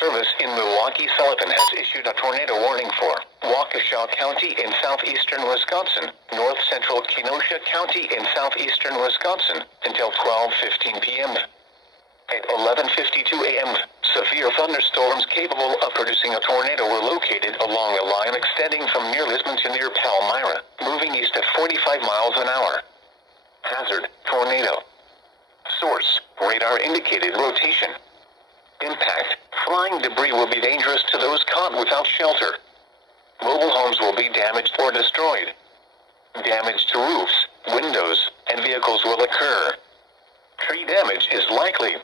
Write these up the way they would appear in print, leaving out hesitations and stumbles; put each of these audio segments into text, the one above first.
Service in Milwaukee Sullivan has issued a tornado warning for Waukesha County in southeastern Wisconsin, north central Kenosha County in southeastern Wisconsin, until 12:15 p.m. At 11:52 a.m., severe thunderstorms capable of producing a tornado were located along a line extending from near Lisbon to near Palmyra, moving east at 45 miles an hour. Hazard: tornado. Source: radar indicated rotation. Impact: flying debris will be dangerous to those caught without shelter. Mobile homes will be damaged or destroyed. Damage to roofs, windows, and vehicles will occur. Tree damage is likely.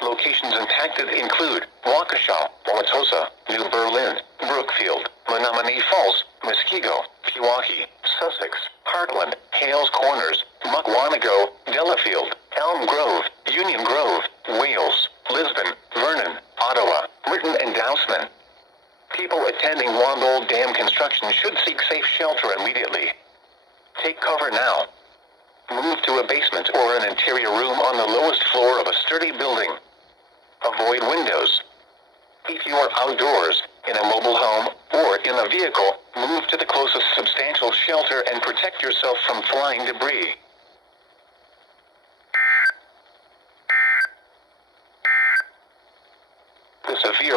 Locations impacted include Waukesha, Wauwatosa, New Berlin, Brookfield, Menominee Falls, Muskego, Pewaukee, Sussex, Heartland, Hales Corners, Muckwonago, Delafield, Elm Grove, Union Grove, Wales, Lisbon, Vernon, Ottawa, Lytton, and Dousman. People attending Wambold Dam construction should seek safe shelter immediately. Take cover now. Move to a basement or an interior room on the lowest floor of a sturdy building. Avoid windows. If you are outdoors, in a mobile home, or in a vehicle, move to the closest substantial shelter and protect yourself from flying debris. The severe